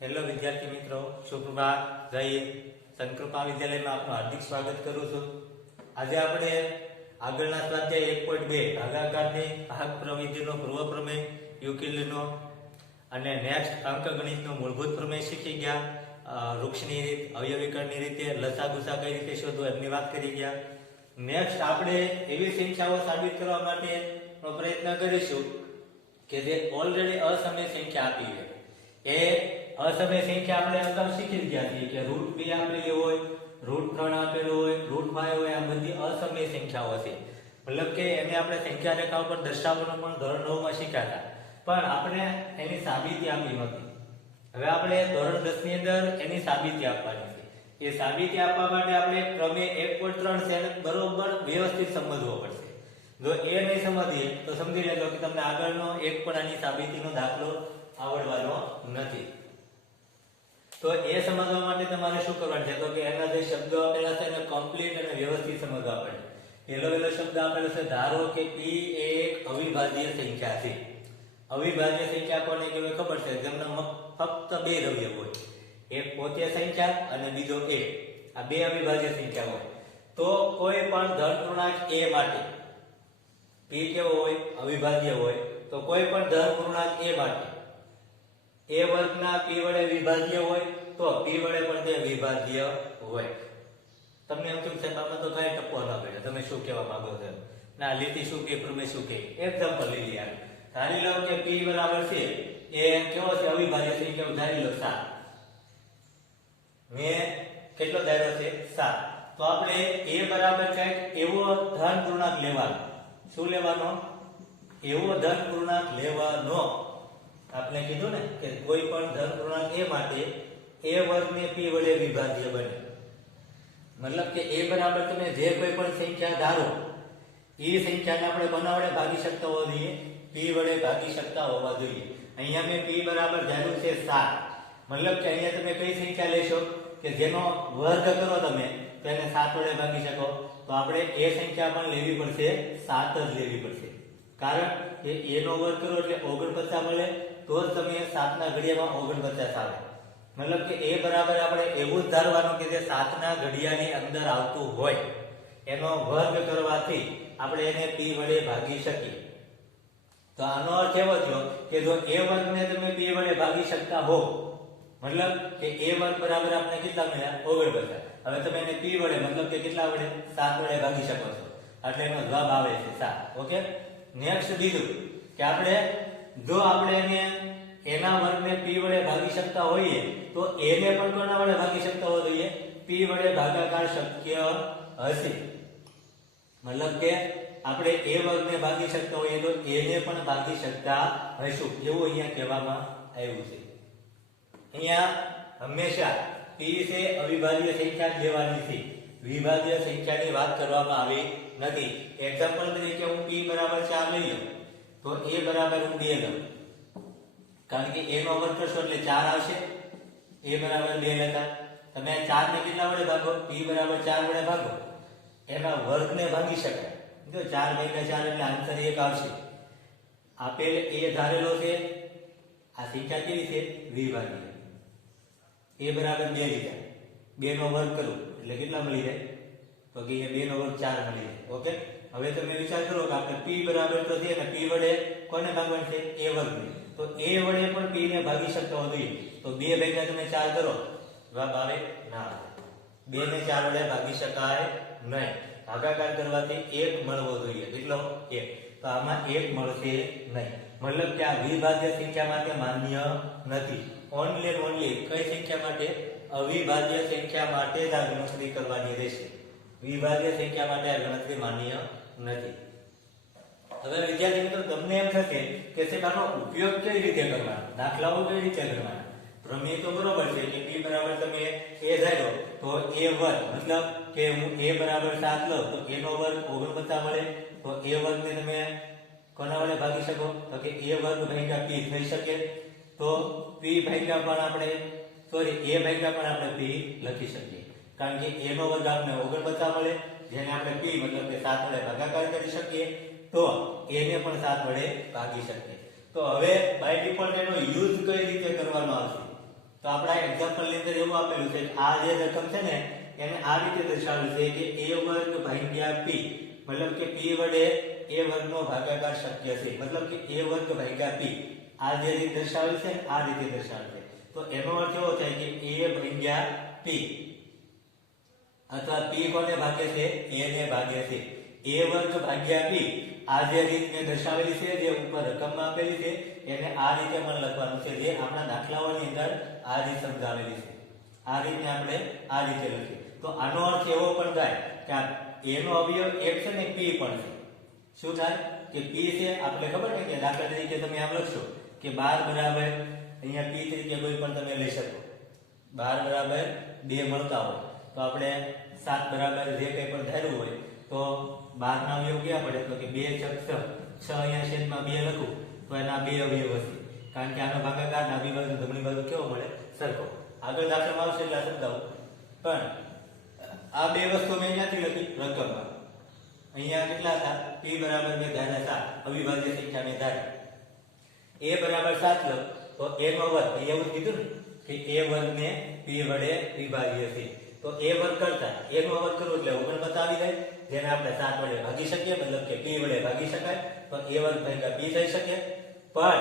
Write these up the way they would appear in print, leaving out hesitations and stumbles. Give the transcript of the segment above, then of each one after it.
Hello વિદ્યાર્થી મિત્રો, સુપ્રભાત. જય હિન્દ. સંકૃપા વિદ્યાલયમાં આપનું હાર્દિક સ્વાગત કરું છું. આજે આપણે આગળના સ્વાધ્યાય 1.2 ભાગાકારની ભાગ પ્રવિધિનો પૂર્વ પ્રમેય, યુક્લિડનો અને નેક્સ્ટ અંકગણિતનો મૂળભૂત પ્રમેય શીખી ગયા. વૃક્ષની રીત, અવયવીકરણની રીતે, લસાગુસા કઈ રીતે શોધવું એમની વાત કરી ગયા. નેક્સ્ટ આપણે એવી સંખ્યાઓ સાબિત કરવા માટેનો પ્રયત્ન કરીશું કે જે ઓલરેડી અસમય સંખ્યા આપી છે. એ અસમય સંખ્યા આપણે અગાઉ શીખી ગયા છીએ કે √2 આપેલી હોય, √3 આપેલું હોય, √5 હોય, આ બધી અસમય સંખ્યાઓ છે. મતલબ કે એને આપણે સંખ્યા રેખા ઉપર દર્શાવવાનું પણ ધોરણ 9 માં શીખ્યા હતા, પણ આપણે એની સાબિતી આપી નહોતી. હવે આપણે ધોરણ 10 ની અંદર એની સાબિતી આપવાની છે. એ સાબિતી આપવા માટે આપણે પ્રમેય 1.3 છે એને બરોબર વ્યવસ્થિત સમજવો પડશે. જો એ નહીં સમજીએ તો સમજી લેજો કે તમને આગળનો એક પણ આની સાબિતીનો દાખલો આવડવાનો નથી. તો એ સમજવા માટે તમારે શું કરવાનું છે તો કે એના જે શબ્દો આપેલા છે એને કમ્પ્લીટ અને વ્યવસ્થિત સમજવા પડે. પહેલો શબ્દ આપેલો છે ધારો કે p એક અવિભાજ્ય સંખ્યા છે. અવિભાજ્ય સંખ્યા કોને કહેવાય ખબર છે? જેમના ફક્ત બે અવયવ હોય, એક પોતે સંખ્યા અને બીજો a. આ બે અવિભાજ્ય સંખ્યા હોય તો કોઈ પણ ધન પૂર્ણાંક a માટે p કેવો હોય? અવિભાજ્ય હોય. તો કોઈ પણ ધન પૂર્ણાંક a માટે a વર્ગના p વડે વિભાજ્ય હોય તો p વડે પણ તે વિભાજ્ય હોય. તમને એમ કેમ છે આમાં તો કઈ ટપકો ન પડે, તમે શું કહેવા માંગો છો? ના લીટી શું કે પ્રમેય શું કે એક્ઝામ્પલ લઈ લઈએ. ધારી લો કે p બરાબર છે એ કેવો છે? અવિભાજ્ય સંખ્યા. ધારી લો 7. મેં કેટલો ધાર્યો છે? 7. તો આપણે a બરાબર કંઈક એવો ધન પૂર્ણાંક લેવાનો. શું લેવાનો? એવો ધન પૂર્ણાંક લેવાનો. આપણે કીધું ને કે કોઈ પણ ધન પૂર્ણાંક a માટે a વર્ગને p વડે વિભાજ્ય બને. મતલબ કે a બરાબર તમે જે કોઈ પણ સંખ્યા ધારો એ સંખ્યાને આપણે બનાવડે ભાગી શકતા હોવા જોઈએ, p વડે ભાગી શકતા હોવા જોઈએ. અહીંયા મેં p બરાબર ધાર્યું છે 7. મતલબ કે અહીંયા તમે કઈ સંખ્યા લેશો કે જેનો વર્ગ કરો તમે તો એને 7 વડે ભાગી શકો. તો આપણે એ સંખ્યા પણ લેવી પડશે, 7 જ લેવી પડશે. કારણ કે a નો વર્ગ કરો એટલે 49 મળે, તો જ તમે 7 ના ઘડિયામાં 49 આવે. મતલબ કે a બરાબર આપણે એવું જ ધારવાનું કે જે 7 ના ઘડિયાની અંદર આવતું હોય એનો વર્ગ કરવાથી આપણે એને p વડે ભાગી શકીએ. તો આનો અર્થ એવો થયો કે જો a વર્ગને તમે p વડે ભાગી શકતા હો, મતલબ કે a વર્ગ બરાબર આપણે કેટલા મળ્યા? 49. હવે તમે એને p વડે મતલબ કે કેટલા વડે? 7 વડે ભાગી શકો છો. એટલે એનો જવાબ આવે છે 7. ઓકે. નેક્સ્ટ બીજું કે આપણે જો આપણે એને એના વર્ગને p વડે ભાગી શકતા હોઈએ તો એને પણ કોના વડે ભાગી શકતા હોવા જોઈએ? p વડે ભાગાકાર શક્ય હશે. મતલબ કે આપણે a વર્ગને ભાગી શકતા હોઈએ તો એને પણ ભાગી શકતા હશું એવું અહીંયા કહેવામાં આવ્યું છે. અહીંયા હંમેશા p છે અવિભાજ્ય સંખ્યા જ લેવાની છે, વિભાજ્ય સંખ્યાની વાત કરવામાં આવી નથી. એક્ઝામ્પલ તરીકે હું p બરાબર 4 લઈ લઉં તો a બરાબર હું 2 લઉં, કારણ કે a નો વર્ગ કરશો એટલે 4 આવશે. a બરાબર 2 લેતા તમે 4 ને કેટલા વડે ભાગો? p બરાબર 4 વડે ભાગો, એના વર્ગને ભાગી શકાય. જો 4 ભાગ્યા 4 એટલે આન્સર 1 આવશે. આપેલ a ધારેલો છે, આ સંખ્યા કેવી છે? વિભાજ્ય. a બરાબર 2 લીધા, 2 નો વર્ગ કરું એટલે કેટલા મળી જાય? તો કે 2 નો વર્ગ 4 મળી જાય. ઓકે. હવે તમે વિચાર કરો કે આપણે p બરાબર તો છે ને p વડે કોને ભાગવાનું છે? a વર્ગને. તો a વડે પણ p ને ભાગી શકતા હોય. તો 2 ભાગ્યા તમે 4 કરો, જવાબ આવે ના. 2 ને 4 વડે ભાગી શકાય નહીં. ભાગાકાર કરવાથી 1 મળવો જોઈએ. કેટલો? 1. તો આમાં 1 મળશે નહીં. મતલબ કે આ વિભાજ્ય સંખ્યા માટે માન્ય નથી. ઓનલી ઓનલી કઈ સંખ્યા માટે? અવિભાજ્ય સંખ્યા માટે જ આ ગણતરી કરવાની રહેશે. વિભાજ્ય સંખ્યા માટે આ ગણતરી માન્ય નથી. હવે વિદ્યાર્થી મિત્રો તમને એમ થશે કે સાહેબ આનો ઉપયોગ કઈ રીતે કરવાનો, દાખલાઓ કઈ રીતે કરવાના? પ્રમેય તો બરોબર છે કે p બરાબર તમે a ધાર્યો તો a વર્ગ, મતલબ કે હું a બરાબર 7 લઉં તો a નો વર્ગ 49 મળે. તો a વર્ગને તમે કોના વડે ભાગી શકો? તો કે a વર્ગ ભાગ્યા p થઈ શકે. તો p ભાગ્યા પણ આપણે a ભાગ્યા પણ આપણે p લખી શકીએ, કારણ કે a નો વર્ગ આપણે 49 મળે, જેને આપણે p મતલબ કે 7 વડે ભાગાકાર કરી શકીએ. તો a ને પણ 7 વડે ભાગી શકીએ. તો હવે બાય ડિફોલ્ટ એનો યુઝ કઈ રીતે કરવાનો આવશે? તો આપણા એક્ઝામ્પલ ની અંદર એવું આપેલું છે કે આ જે રકમ છે ને એને આ રીતે દર્શાવેલું છે કે a વર્ગ ભાગ્યા p, મતલબ કે p વડે a વર્ગનો ભાગાકાર શક્ય છે, મતલબ કે a વર્ગ ભાગ્યા p આ જે રીતે દર્શાવેલ છે આ રીતે દર્શાવેલ છે. તો એનો અર્થ એવો થાય કે a ભાગ્યા p અથવા p કોને ભાગે છે? a ને ભાગે છે. a વર્ગ ભાગ્યા p આ જે રીત મેં દર્શાવેલી છે, જે ઉપર રકમમાં આપેલી છે, એને આ રીતે પણ લખવાનું છે, જે આપણા દાખલાઓની અંદર આ રીત સમજાવેલી છે. આ રીતને આપણે આ રીતે લખીએ તો આનો અર્થ એવો પણ થાય કે આ a નો અવયવ એક છે ને p પણ છે. શું થાય કે p છે, આપણે ખબર ને કે દાખલા તરીકે તમે આમ લખશો કે 12 બરાબર અહીંયા p તરીકે કોઈ પણ તમે લઈ શકો. 12 બરાબર 2 મળતા હોય તો આપણે 7 બરાબર જે કંઈ પણ ધાર્યું હોય તો 12 ના અવયવ ક્યાં પડે? તો કે 2 × 6 અહીંયા છેદમાં 2 લખું તો એના 2 અવયવ હશે, કારણ કે આનો ભાગાકાર ડાબી બાજુ જમણી બાજુ કેવો મળે? સરખો. આગળ દાખલામાં આવશે એટલે સમજાવું. પણ આ બે વસ્તુ મેં ક્યાંથી લખી? રકમમાં. અહીંયા કેટલા હતા? p બરાબર મેં ધાર્યા 7, અવિભાજ્ય સંખ્યા મેં ધારી. a બરાબર 7 લખ તો a નો વર્ગ, એવું કીધું ને કે a વર્ગને p વડે વિભાજ્ય છે. તો a વર્ગ કરતા a નો વર્ગ કરવો એટલે 49 આવી જાય, જેને આપણે 7 વડે ભાગી શકીએ, મતલબ કે p વડે ભાગી શકાય તો a વર્ગ ભાગ્યા p થઈ શકે. પણ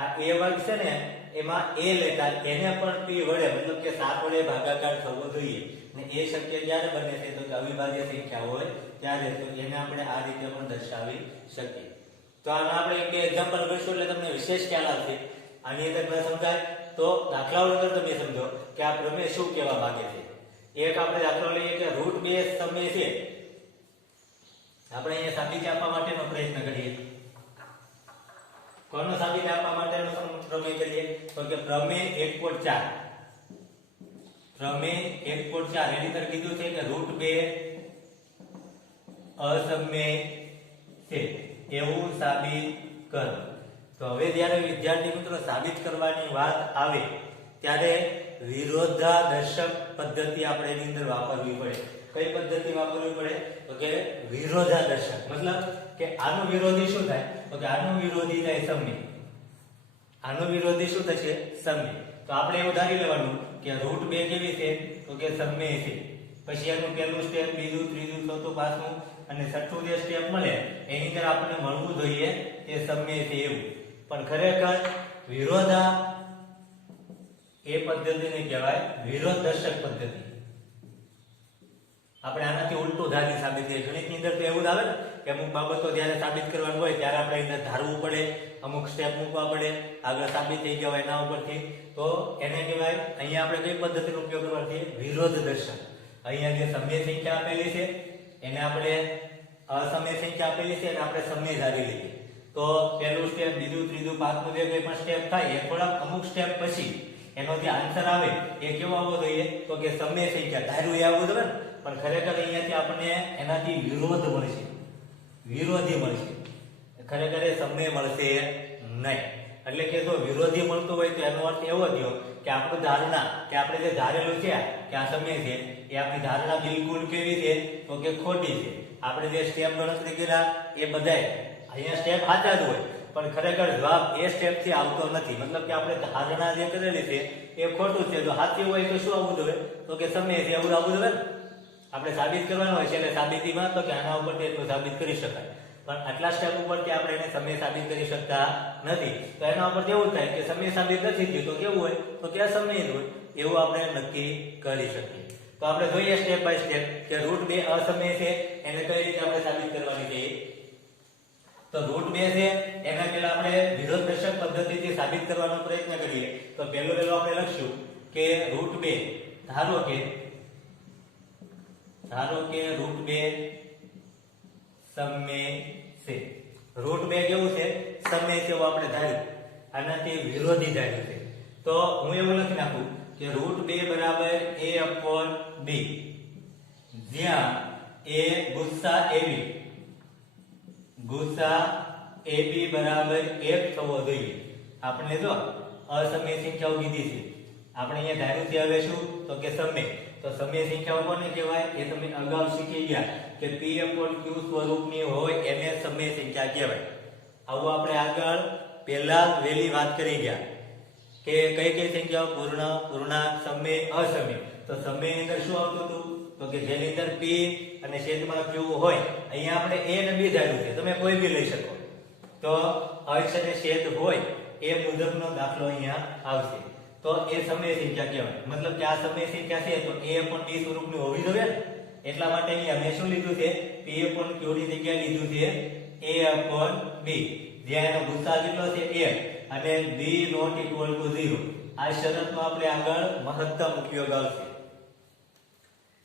આ a વર્ગ છે ને એમાં a લેતા એને પણ p વડે, મતલબ કે 7 વડે ભાગાકાર થવો જોઈએ. ને એ શક્ય ક્યારે બને છે? તો કે અવિભાજ્ય સંખ્યા હોય ત્યારે. તો એને આપણે આ રીતે પણ દર્શાવી શકીએ. તો આના આપણે એક બે એક્ઝામ્પલ કરીશું એટલે તમને વિશેષ ખ્યાલ આવશે. આની અંદર ન સમજાય તો દાખલાઓ અંદર તમે સમજો કે આ પ્રમેય શું કહેવા માંગે છે. એક આપણે દાખલો લઈએ કે √2 સમય છે. આપણે અહીંયા સાબિતી આપવા માટેનો પ્રયત્ન કરીએ. કોનો સાબિતી આપવા માટેનો પ્રમેય કરીએ? તો કે પ્રમેય 1/4. પ્રમેય 1/4 એની અંદર કીધું છે કે √2 અસમય છે એવું સાબિત કરો. તો હવે જ્યારે વિદ્યાર્થી મિત્રો સાબિત કરવાની વાત આવે ત્યારે વિરોધાદર્શક પદ્ધતિ આપણે એની અંદર વાપરવી પડે. કઈ પદ્ધતિ વાપરવી પડે? તો કે વિરોધાદર્શક. મતલબ કે આનો વિરોધી શું થાય? તો કે આનો વિરોધી થાય સમય. આનો વિરોધી શું થશે? સમય. તો આપણે એવું ધારી લેવાનું કે √2 કેવી છે? તો કે સમય છે. પછી એનું પહેલું સ્ટેપ, બીજું, ત્રીજું, ચોથું, પાંચમું અને છઠ્ઠું જે સ્ટેપ મળે એની અંદર આપણે મળવું જોઈએ તે સમય છે એવું. પણ ખરેખર વિરોધા એ પદ્ધતિને કહેવાય વિરોધદર્શક પદ્ધતિ. આપણે આનાથી ઉલટું ધારી સાબિત કરીએ. ગણિતની અંદર તો એવું જ આવે ને કે અમુક બાબતો જ્યારે સાબિત કરવાનું હોય ત્યારે આપણે અંદર ધારવું પડે, અમુક સ્ટેપ મૂકવા પડે, આગળ સાબિત થઈ ગયા હોય એના ઉપરથી. તો એને કહેવાય અહીંયા આપણે કઈ પદ્ધતિનો ઉપયોગ કરવાનો છે? વિરોધદર્શક. અહીંયા જે સમય સંખ્યા આપેલી છે એને આપણે અસમય સંખ્યા આપેલી છે અને આપણે સમય ધારી લઈએ. તો પહેલું સ્ટેપ, બીજું, ત્રીજું, પાંચમું જે કંઈ પણ સ્ટેપ થાય એ થોડા અમુક સ્ટેપ પછી એનો જે આન્સર આવે એ કેવો આવવો જોઈએ? તો કે સમય સંખ્યા ધાર્યું એ આવવું જોઈએ ને. પણ ખરેખર અહીંયાથી આપણને એનાથી વિરોધ મળશે, વિરોધી મળશે. ખરેખર એ સમય મળશે નહીં. એટલે કે જો વિરોધી મળતું હોય તો એનો અર્થ એવો થયો કે આપણું ધારણા કે આપણે જે ધારેલું છે કે આ સમય છે એ આપણી ધારણા બિલકુલ કેવી છે? તો કે ખોટી છે. આપણે જે સ્ટેપ ગણતરી કર્યા એ બધાય અહીંયા સ્ટેપ સાચા જ હોય પણ ખરેખર જવાબ એ સ્ટેપ થી આવતો નથી. મતલબ કે આપણે ધારણા જે કરેલી છે એ ખોટું છે. જો સાચું હોય તો શું આવવું જોઈએ? તો કે સમય છે એવું આવવું જોઈએ. આપણે સાબિત કરવાનું હોય છે એટલે સાબિતીમાં તો કે આના ઉપરથી એટલું સાબિત કરી શકાય, પણ આટલા સ્ટેપ ઉપરથી આપણે એને સમય સાબિત કરી શકતા નથી. તો એના ઉપરથી એવું થાય કે સમય સાબિત નથી થયું તો કેવું હોય? તો કે સમય જ હોય એવું આપણે નક્કી કરી શકીએ. તો આપણે જોઈએ સ્ટેપ બાય સ્ટેપ કે √2 અસમય છે એને કઈ રીતે આપણે સાબિત કરવાની છે. તો √2 છે એના પહેલા આપણે વિરોધદર્શક પદ્ધતિથી સાબિત કરવાનો પ્રયત્ન કરીએ. તો પહેલું આપણે લખશું કે √2 ધારો કે √2 સમય છે. √2 કેવું છે? સમય છે એવું આપણે ધાર્યું, આનાથી વિરોધી ધાર્યું છે. તો હું એવું લખી નાખું કે √2 બરાબર a/b, જ્યાં a ગુસ્સા ab બરાબર 1 થવો જોઈએ. આપણે જો અસમય સંખ્યાઓ કીધી છે, આપણે અહીંયા ધાર્યું છે હવે શું? તો કે સમય. તો સમય સંખ્યાઓ કોને કહેવાય? એ તમે અગાઉ શીખી ગયા કે p/q સ્વરૂપની હોય એને સમય સંખ્યા કહેવાય. આવું આપણે આગળ પહેલા વેલી વાત કરી ગયા કે કે કઈ કઈ સંખ્યાઓ પૂર્ણ, પૂર્ણાંક, સમય, અસમય. તો સમય ની અંદર શું આવતું હતું? તો કે જેની અંદર p અને છેદમાં q હોય. અહીંયા આપણે a અને b ધાર્યું છે, તમે કોઈ બી લઈ શકો. તો અંશ અને છેદ હોય એ મુજબનો દાખલો અહીંયા આવશે. તો એ સમય સંખ્યા કહેવાય. મતલબ કે આ સમય સંખ્યા છે તો a/b સ્વરૂપની હોવી જોઈએ ને. એટલા માટે અહીંયા મેં શું લીધું છે? p/q ની જગ્યાએ લીધું છે a/b. જ્યાં એનો ગુસાઅ કેટલો છે 1 અને b ≠ 0. આ શરતનો આપણે આગળ મહત્તમ ઉપયોગ આવશે.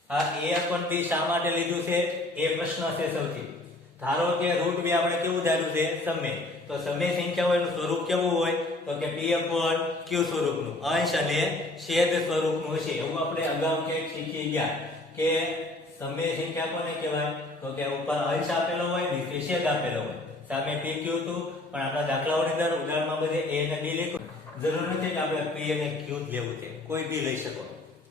આ a/b શા માટે લીધું છે એ પ્રશ્ન છે સૌથી. ધારો કે √b આપણે કેવું ધાર્યું છે? સમય. તો સમય સંખ્યાઓનું સ્વરૂપ કેવું હોય? તો કે p/q સ્વરૂપનું, અંશ અને છેદ સ્વરૂપનું છે. એવું આપણે અગાઉ ક્યાંક શીખી ગયા કે સમય સંખ્યા કોને કહેવાય? તો કે ઉપર અંશ આપેલો હોય, નીચે છેદ આપેલો હોય. સામે p q હતું, પણ આપણા દાખલાઓની અંદર ઉદાહરણમાં બધે a અને b લખ્યું. જરૂર નથી કે આપણે p અને q જ લેવું છે, કોઈ બી લઈ શકો.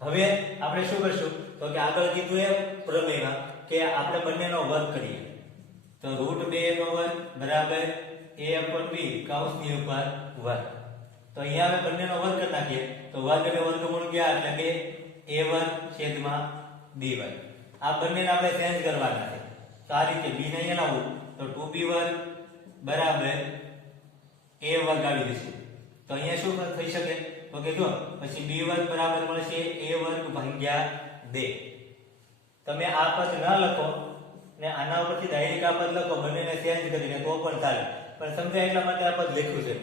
હવે આપણે શું કરશું? તો કે આગળ કીધું એ પ્રમેયમાં કે આપણે બંનેનો વર્ગ કરીએ. તો √2 નો વર્ગ બરાબર a/b કૌંસની ઉપર વર્ગ. તો અહીંયા આપણે બંનેનો વર્ગ કરી નાખીએ તો વર્ગ અને વર્ગમૂળ ગયા એટલે કે a વર્ગ છેદમાં b વર્ગ. આ બંનેને આપણે ચેન્જ કરવાના છે. તો આ રીતે b ને અહીંયા લાવું તો 2b વર્ગ બરાબર a વર્ગ આવી જશે. તો અહીંયા શું થઈ શકે? તો કે જો પછી b વર્ગ બરાબર મળશે a વર્ગ ભાગ્યા 2. તમે આ પદ ન લખો ને આના ઉપરથી ડાયરેક્ટ આ પદ લખો, બંનેને ચેન્જ કરીને તો પણ ચાલે. પણ સમજાય એટલા માટે આ પદ લખ્યું છે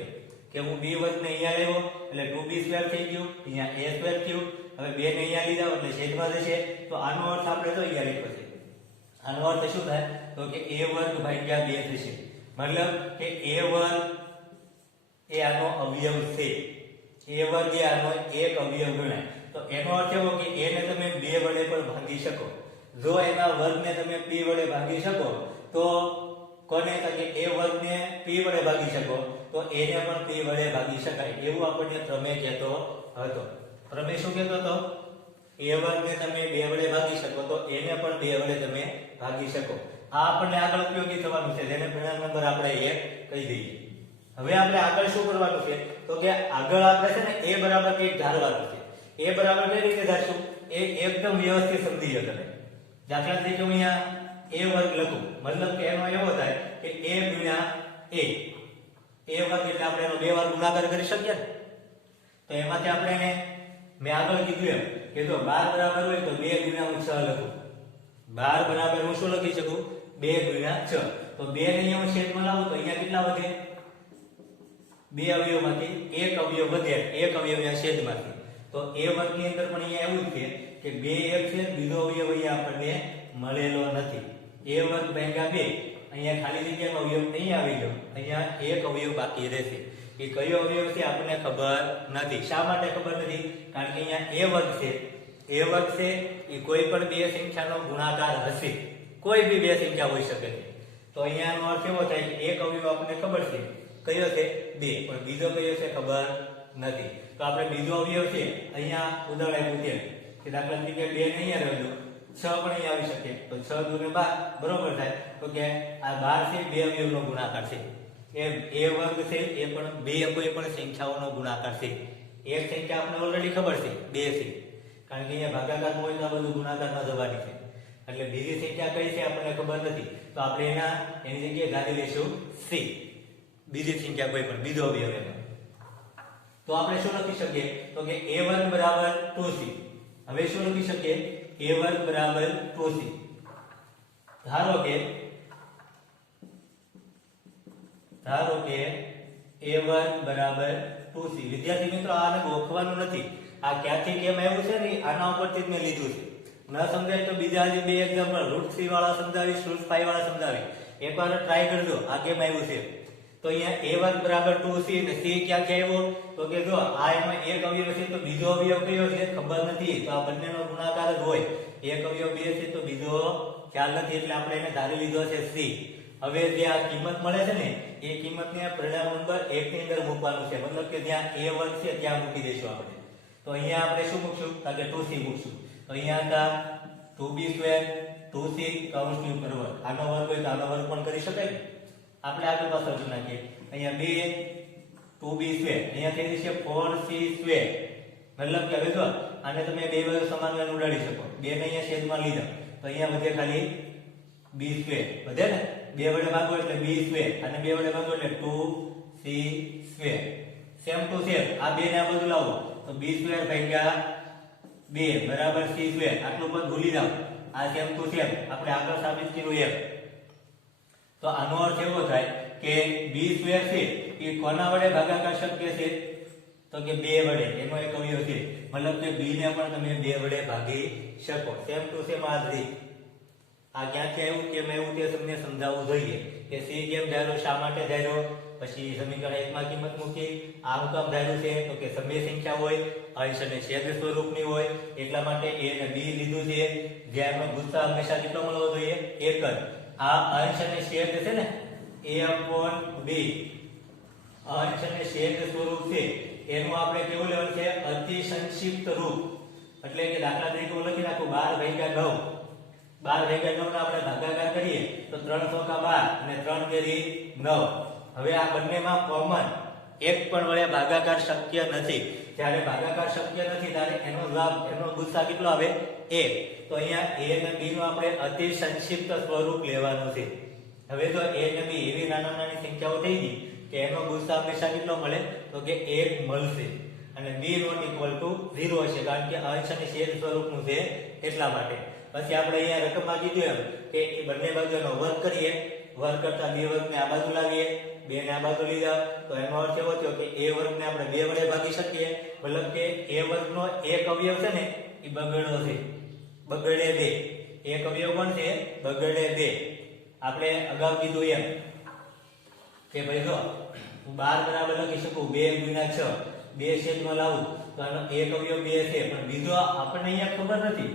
કે હું b વર્ગને અહીંયા લેવો એટલે 2b² થઈ ગયું, અહીંયા a² થયું. હવે 2 ને અહીંયા લીધા એટલે છેદમાં જશે. તો આનો અર્થ આપણે તો અહીંયા લખ્યો છે. આનો અર્થ શું થાય? તો કે a વર્ગ ભાગ્યા 2 થશે. મતલબ કે a વર્ગ એ આનો અવયવ છે. a વર્ગ એ આનો એક અવયવ ગણાય. તો એનો અર્થ એવો કે a ને તમે 2 વડે પણ ભાગી શકો. જો એના વર્ગને તમે p વડે ભાગી શકો તો કોને? તો કે a વર્ગને p વડે ભાગી શકો તો a ને પણ p વડે ભાગી શકાય. એવું આપણને પ્રમેય કહેતો હતો. પ્રમેય શું કહેતો હતો? a વર્ગને તમે 2 વડે ભાગી શકો તો a ને પણ 2 વડે તમે ભાગી શકો. આ આપણને આગળ ઉપયોગી થવાનું છે, જેને પરિણામ નંબર આપણે 1 કહી દઈએ. હવે આપણે આગળ શું કરવાનું છે? તો કે આગળ આપણે છે ને a બરાબર કંઈક ધારવાનું છે. a બરાબર કઈ રીતે ધારશું? એ એકદમ વ્યવસ્થિત સમજી લો તમે. દાખલા તરીકે હું અહીંયા a વર્ગ લખું, મતલબ કે એનો એવો થાય કે a ગુણ્યા a. a વર્ગ એટલે આપણે એનો 2 વાર ગુણાકાર કરી શકીએ ને. તો એમાંથી આપણે એને મેં આગળ કીધું એમ કે જો 12 બરાબર હોય તો 2 ગુણ્યા હું 6 લખું. 12 બરાબર હું શું લખી શકું? 2 ગુણ્યા 6. તો 2 ને અહીંયા હું છેદમાં લાવું તો અહીંયા કેટલા વધે? 2 અવયવમાંથી 1 અવયવ વધે, 1 અવયવ અહીંયા છેદમાંથી. તો a વર્ગની અંદર પણ અહીંયા એવું જ છે કે 2 1 છે, બીજો અવયવ અહીંયા આપણને મળેલો નથી. a વર્ગ ભાગ્યા 2 અહીંયા ખાલી જગ્યાનો અવયવ નહીં આવી ગયો, અહીંયા એક અવયવ બાકી રહેશે. એ કયો અવયવ છે આપણને ખબર નથી. શા માટે ખબર નથી? કારણ કે અહીંયા a વર્ગ છે. a વર્ગ છે એ કોઈ પણ બે સંખ્યાનો ગુણાકાર હશે. કોઈ બી બે સંખ્યા હોઈ શકે છે. તો અહીંયાનો અર્થ એવો થાય કે એક અવયવ આપણને ખબર છે કયો છે 2, પણ બીજો કયો છે ખબર નથી. તો આપણે બીજો અવયવ છે અહીંયા ઉદાહરણ આપ્યું કે દાખલા તરીકે 2 ને અહીંયા રહેલો, 6 પણ અહીંયા આવી શકે. તો 6 દૂને 12 બરોબર થાય. તો કે આ 12 છે 2 અવયવનો ગુણાકાર છે. એમ a વર્ગ છે એ પણ બે કોઈ પણ સંખ્યાઓનો ગુણાકાર છે. એક સંખ્યા આપણને ઓલરેડી ખબર છે 2 છે, કારણ કે અહીંયા ભાગાકાર હોય તો આ બધું ગુણાકારમાં જવાની છે. એટલે બીજી સંખ્યા કઈ છે આપણને ખબર નથી. તો આપણે એની જગ્યાએ ધારી લઈશું c, બીજી સંખ્યા કોઈ પણ બીજો અવયવ એનો. તો આપણે શું લખી શકીએ? તો કે a વર્ગ બરાબર 2c. હવે શું લખી શકીએ? a વર્ગ બરાબર 2c. ધારો કે a વર્ગ બરાબર 2c. વિદ્યાર્થી મિત્રો આને ગોખવાનું નથી. આ ક્યાંથી કેમ આવ્યું છે ને આના ઉપરથી જ મેં લીધું છે. ન સમજાય તો બીજા હજી બે એક્ઝામ્પલ √3 વાળા સમજાવીશ, √5 વાળા સમજાવી. એકવાર ટ્રાય કરજો આ કેમ આવ્યું છે. તો અહીંયા a વર્ગ બરાબર 2c અને c ક્યાંથી આવ્યો? તો કે જો આ એમાં એક અવયવ છે તો બીજો અવયવ કયો છે ખબર નથી. તો આ બંનેનો ગુણાકાર જ હોય. એક અવયવ 2 છે તો બીજો ખ્યાલ નથી, એટલે આપણે એને ધારી લીધો છે c. હવે જે આ કિંમત મળે છે ને એ કિંમતને પરિણામ નંબર 1 ની અંદર મૂકવાનું છે. મતલબ કે જ્યાં a વર્ગ છે ત્યાં મૂકી દઈશું આપણે. તો અહીંયા આપણે શું મૂકશું? તો કે 2c મૂકશું. તો અહીંયા હતા 2b² 2c કૌંસની ઉપર વર્ગ. આનો વર્ગ હોય તો આનો વર્ગ પણ કરી શકાય ને. આપણે આગળ પાછળ નાખીએ. અહીંયા 2 2b સ્ક્વેર અહીંયા થઈ જશે 4c સ્ક્વેર મતલબ કે હવે જો આને તમે બે બાજુ સમાન વેન ઉડાડી શકો બે ને અહીંયા છેદમાં લીધા તો અહીંયા વધે ખાલી b સ્ક્વેર વધે ને બે વડે ભાગો એટલે b સ્ક્વેર અને બે વડે ભાગો એટલે 2c square same to same આ બે ને આ બાજુ લાવો તો b સ્ક્વેર ભાગ્યા 2 બરાબર c સ્ક્વેર આટલું પદ ભૂલી જાવ આ સેમ ટુ સેમ આપણે આગળ સાબિત કર્યું એમ તો આનો અર્થ એવો થાય કે b સ્ક્વેર છે એ કોના વડે ભાગાકાર શક્ય છે તો કે 2 વડે એનો એક અવયવ છે મતલબ કે b ને પણ તમે 2 વડે ભાગી શકો સેમ ટુ સેમ આ જ રીત આ ક્યાંથી આવ્યું કેમ આવ્યું તે તમને સમજાવવું જોઈએ કે c કેમ ધાર્યો શા માટે ધાર્યો પછી સમીકરણ 1 માં કિંમત મૂકી આ હું કામ ધાર્યું છે તો કે સમય સંખ્યા હોય અંશ અને છેદ સ્વરૂપની હોય એટલા માટે a અને b લીધું છે જ્યાં ગુસ્સા હંમેશા કેટલો મળવો જોઈએ 1 જ આ અંશ અને છેદ છે ને a/b અંશ અને છેદ સ્વરૂપ છે એનું આપણે કેવું લેવાનું છે અતિ સંક્ષિપ્ત રૂપ એટલે કે દાખલા તરીકે હું લખી નાખું 12/9 12/9 ને આપણે ભાગાકાર કરીએ તો 3 ચોકા 12 અને 3 તેરી 9 હવે આ બંનેમાં કોમન એક પણ વડે ભાગાકાર શક્ય નથી જ્યારે ભાગાકાર શક્ય નથી ત્યારે એનો જવાબ એનો ગુસ્સા કેટલો આવે 1 તો અહીંયા a અને b નું આપણે અતિ સંક્ષિપ્ત સ્વરૂપ લેવાનું છે હવે જો a અને b એવી નાની નાની સંખ્યાઓ થઈ ગઈ કે એનો ગુસ્સા હંમેશા કેટલો મળે તો કે 1 મળશે અને b નોટ ઇક્વલ ટુ 0 હશે કારણ કે અંશ અને છેદ સ્વરૂપનું છે એટલા માટે પછી આપણે અહીંયા રકમમાં કીધું એમ કે એ બંને બાજુનો વર્ગ કરીએ વર્ગ કરતા b વર્ગને આ બાજુ લાવીએ 2 ને આ બાજુ લીધા તો એનો અર્થ એવો થયો કે a વર્ગને આપણે 2 વડે ભાગી શકીએ મતલબ કે a વર્ગનો એક અવયવ છે ને એ બગડો છે બગડે 2 એક અવયવ કોણ છે બગડે 2 આપણે અગાઉ કીધું એમ કે ભાઈ જો હું 12 બરાબર લખી શકું 2 ગુણ્યા 6 2 છેદમાં લાવું તો આનો એક અવયવ 2 છે પણ બીજો આપણને અહીંયા ખબર નથી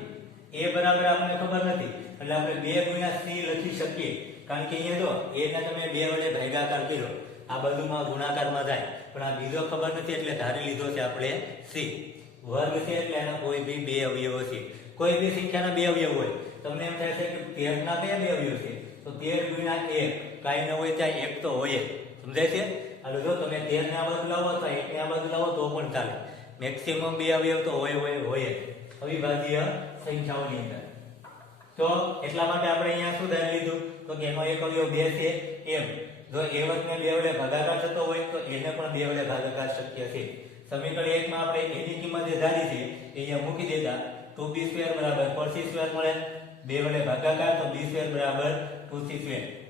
a બરાબર આપણને ખબર નથી એટલે આપણે 2 ગુણ્યા c લખી શકીએ કારણ કે અહીંયા જો a ને તમે 2 વડે ભાગાકાર કર્યો આ બાજુમાં ગુણાકારમાં જાય પણ આ બીજો ખબર નથી એટલે ધારી લીધો છે આપણે c વર્ગ છે એટલે એના કોઈ બી 2 અવયવો છે કોઈ બી સંખ્યાના 2 અવયવ હોય તમને એમ થાય છે કે 13 ના 2 અવયવ છે તો 13 ગુણ્યા 1 કાઈ ન હોય ત્યાં 1 તો હોય સમજાય છે હાલો જો તમે 13 ને આ બાજુ લાવો તો 1 ને આ બાજુ લાવો તો પણ ચાલે મેક્સિમમ 2 અવયવ તો હોય અવિભાજ્ય સંખ્યાઓની અંદર તો એટલા માટે આપણે અહીંયા શું ધારી લીધું તો કે એનો એક અવયવ 2 છે એમ જો a વર્ગને 2 વડે ભાગાકાર થતો હોય તો એને પણ 2 વડે ભાગાકાર શક્ય છે સમીકરણ 1 માં આપણે એની કિંમત જે ધારી છે એ અહીંયા મૂકી દેતા 2b² બરાબર 4c² મળે 2 વડે ભાગાકાર તો b² બરાબર 2c².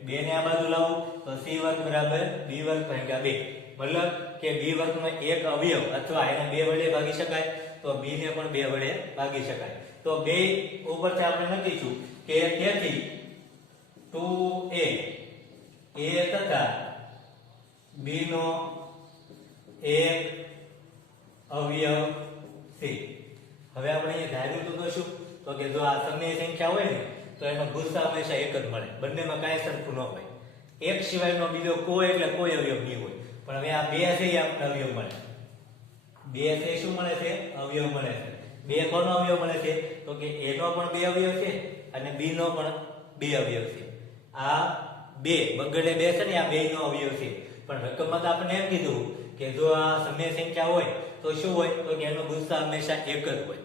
2 ને આ બાજુ લાવો તો c વર્ગ બરાબર b વર્ગ ભાગ્યા 2 મતલબ કે b વર્ગનો એક અવયવ અથવા એને 2 વડે ભાગી શકાય તો b ને પણ 2 વડે ભાગી શકાય તો બે ઉપરથી આપણે લખીશું કે તેથી 2a તથા b નો એક અવયવ છે. હવે આપણે અહીંયા ધાર્યું તો શું તો કે જો આ સમય સંખ્યા હોય ને તો એનો ગુસ્સા હંમેશા એક જ મળે બંનેમાં કાંઈ સરખું ન હોય એક સિવાયનો બીજો કોઈ એટલે કોઈ અવયવ નહીં હોય પણ હવે આ બે છે એ આપણને અવયવ મળે બે છે શું મળે છે અવયવ મળે છે બે કોનો અવયવ મળે છે તો કે a નો પણ 2 અવયવ છે અને b નો પણ 2 અવયવ છે આ બે બગડે 2 છે ને આ બે નો અવયવ છે પણ રકમમાં તો આપણે એમ કીધું કે જો આ સમય સંખ્યા હોય તો શું હોય તો કે એનો ગુસ્સા હંમેશા એક જ હોય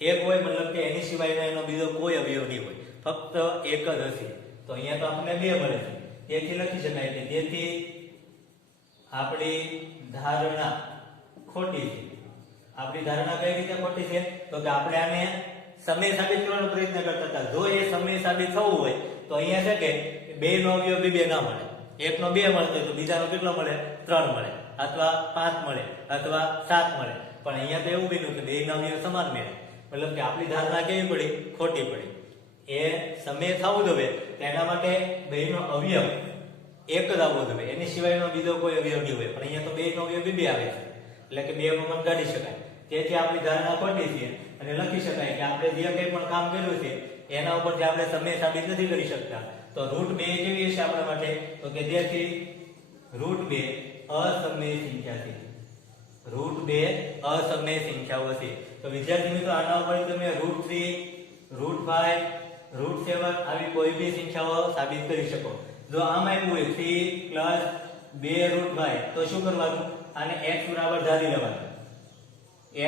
એક હોય મતલબ કે એની સિવાયનો એનો બીજો કોઈ અવયવ નહીં હોય ફક્ત એક જ હશે તો અહીંયા તો આપણને 2 મળે છે તેથી લખી શકાય કે તેથી આપણી ધારણા ખોટી છે. આપણી ધારણા કઈ રીતે ખોટી છે તો કે આપણે આને સમય સાબિત કરવાનો પ્રયત્ન કરતા હતા જો એ સમય સાબિત થવું હોય તો અહીંયા છે કે 2 નો અવયવ 2 ના મળે એક નો 2 મળતો તો બીજાનો કેટલો મળે 3 મળે અથવા 5 મળે અથવા 7 મળે પણ અહીંયા તો એવું બન્યું કે 2 ના અવયવ સમાન મળે મતલબ કે આપણી ધારણા કેવી પડી ખોટી પડી એ સમય થવું જોઈએ તેના માટે 2 નો અવયવ એક જ આવવો જોઈએ એની સિવાયનો બીજો કોઈ અવયવ નહીં હોય પણ અહીંયા તો 2 નો અવયવ 2 આવે છે એટલે કે 2 માં કાઢી શકાય તેથી આપણી ધારણા ખોટી છે અને લખી શકાય કે આપણે જે કંઈ પણ કામ કર્યું છે એના ઉપર જે આપણે સમય સાબિત નથી કરી શકતા તો √2 કેવી હશે આપણા માટે તો કે જેથી √2 અસમય સંખ્યા છે √2 અસમય સંખ્યાઓ છે તો વિદ્યાર્થી મિત્રો આના ઉપર તમે √3 √5 √7 આવી કોઈ બી સંખ્યાઓ સાબિત કરી શકો જો આમ આવ્યું હોય 3 + 2 √5 તો શું કરવાનું આને x બરાબર ધારી લેવાનું.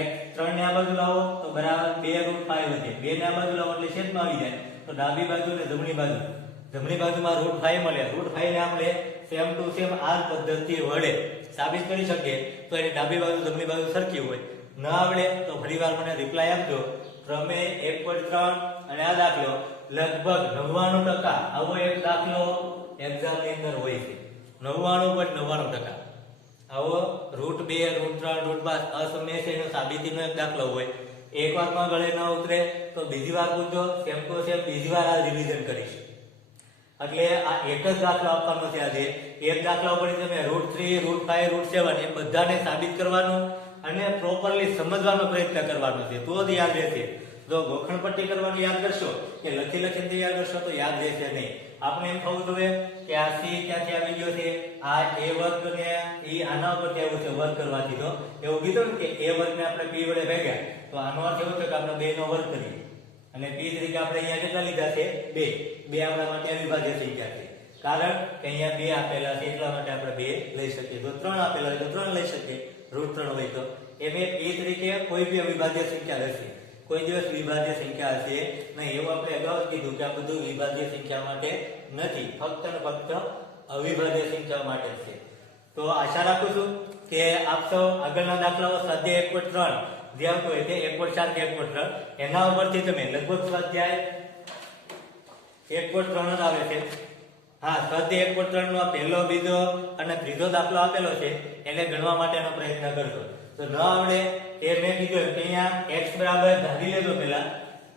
x 3 ને આ બાજુ લાવો તો બરાબર 2√5 વધે. 2 ને આ બાજુ લાવો એટલે છેદમાં આવી જાય. તો ડાબી બાજુ ને જમણી બાજુમાં √5 મળે. √5 ને આપણે સેમ ટુ સેમ આ પદ્ધતિ વડે સાબિત કરી શકીએ તો એની ડાબી બાજુ જમણી બાજુ સરખી હોય. ન આવડે તો ફરીવાર મને રિપ્લાય આપજો. પ્રમેય 1.3 અને આ દાખલો લગભગ 99% આવો એક દાખલો એક્ઝામ ની અંદર હોય છે. 99.99% આવો √2 √3 √5 અસમય છે એનો સાબિતીનો એક દાખલો હોય. એક વારમાં ગળે ન ઉતરે તો બીજી વાર પૂછજો, સેમ ટુ સેમ બીજી વાર આ રિવિઝન કરીશ. એટલે આ એક જ દાખલો આપવાનો છે આજે. એક દાખલા ઉપર તમે √3 √5 √7 એ બધાને સાબિત કરવાનું અને પ્રોપરલી સમજવાનો પ્રયત્ન કરવાનો છે, તો જ યાદ રહેશે. જો ગોખણપટ્ટી કરવાનું યાદ કરશો કે લખીને તૈયાર કરશો તો યાદ રહેશે નહીં. આપણે એમ થવું જોઈએ કે આ c ક્યાંથી આવી ગયો છે, આ a વર્ગ ને ઈ આના ઉપર કેવું છે વર્ગ કરવાથી. તો એવું કીધું ને કે a વર્ગ ને આપણે p વડે ભાગ્યા તો આનો અર્થ એવો છે કે આપણે 2 નો વર્ગ કરીએ અને p તરીકે આપણે અહીંયા કેટલા લીધા છે 2 આપણા માટે અવિભાજ્ય સંખ્યા છે. કારણ કે અહીંયા 2 આપેલા છે એટલા માટે આપણે 2 લઈ શકીએ. જો 3 આપેલા હોય તો 3 લઈ શકીએ. √3 હોય તો એમ p તરીકે કોઈ બી અવિભાજ્ય સંખ્યા રહેશે. કોઈ દિવસ વિભાજ્ય સંખ્યા હશે નહીં. એવું આપણે અગાઉ કીધું કે આ બધું વિભાજ્ય સંખ્યા માટે નથી, ફક્ત ને ફક્ત અવિભાજ્ય સંખ્યા માટે છે. તો આશા રાખું છું કે આપ સૌ આગળના દાખલાઓ સ્વાધ્યાય 1.3 જે આવતો હોય તે 1.4 કે 1.3 એના ઉપરથી તમે લગભગ સ્વાધ્યાય 1.3 જ આવે છે. હા, સ્વાધ્યાય 1.3 નો પહેલો, બીજો અને ત્રીજો દાખલો આપેલો છે એને ગણવા માટેનો પ્રયત્ન કરજો. તો ન આવડે એ મેં કીધું કે અહીંયા x બરાબર ધારી લેજો. પહેલા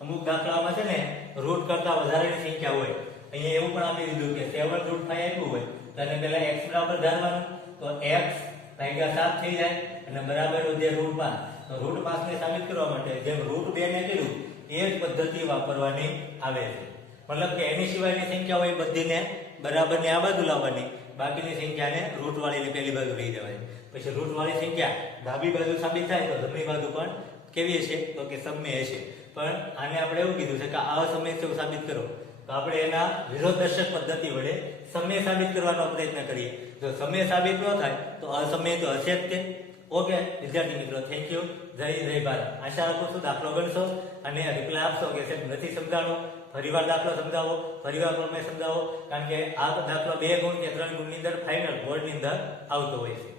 અમુક દાખલામાં છે ને રૂટ કરતા વધારેની સંખ્યા હોય. અહીંયા એવું પણ આપી દીધું કે 7√5 આપ્યું હોય તો એને પહેલા x બરાબર ધારવાનું. તો x ભાગ્યા 7 થઈ જાય અને બરાબર વધે √5. તો √5 ને સાબિત કરવા માટે જેમ √2 ને કીધું એ જ પદ્ધતિ વાપરવાની આવે છે. મતલબ કે એની સિવાયની સંખ્યા હોય બધીને બરાબર ની આ બાજુ લાવવાની, બાકીની સંખ્યાને રૂટ વાળીની પેલી બાજુ લઈ જવાની. પછી રૂટ વાળી સંખ્યા ડાબી બાજુ સાબિત થાય તો જમણી બાજુ પણ કેવી હશે તો કે સમય હશે. પણ આને આપણે એવું કીધું છે કે આ સમય છે સાબિત કરો તો આપણે એના વિરોધદર્શક પદ્ધતિ વડે સમય સાબિત કરવાનો પ્રયત્ન કરીએ. જો સમય સાબિત ન થાય તો અસમય તો હશે જ તે. ઓકે વિદ્યાર્થી મિત્રો, થેન્ક યુ. જય ભારત. આશા રાખું છું દાખલો ગણશો અને રિપ્લાય આપશો કે સાહેબ નથી સમજાણો, ફરીવાર દાખલો સમજાવો, ફરીવાર પ્રમેય સમજાવો. કારણ કે આ દાખલો 2 ગુણ કે 3 ગુણની અંદર ફાઇનલ બોર્ડની અંદર આવતો હોય છે.